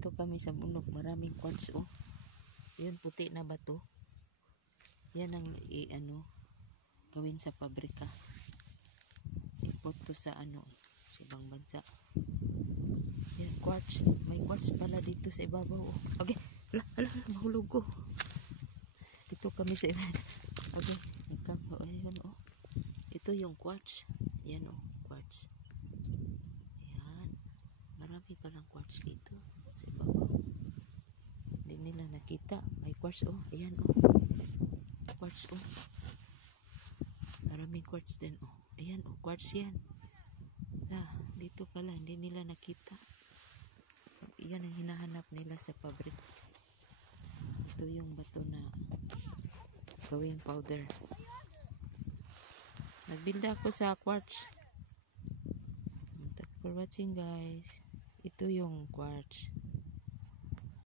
Dito kami sa bundok, maraming quartz oh. Yun puti na bato. Yan ang gawin sa pabrika. Import to sa sa ibang bansa. Yan quartz. May quartz pala dito sa ibabaw oh. Okay. Hala, mahulog ko. Dito kami sa okay. Ayun oh. Ito yung quartz. Yan oh, quartz. Yan. Marami palang quartz dito sa ibabaw. Hindi nila nakita. May quartz oh. Ayan oh. Quartz oh. Maraming quartz din oh. Ayan oh, quartz yan. Dito pala, hindi nila nakita. Yan ang hinahanap nila sa pabrik. Ito yung bato na gawing powder. Nagbinda ako sa quartz. Thanks for watching guys. Ito yung quartz.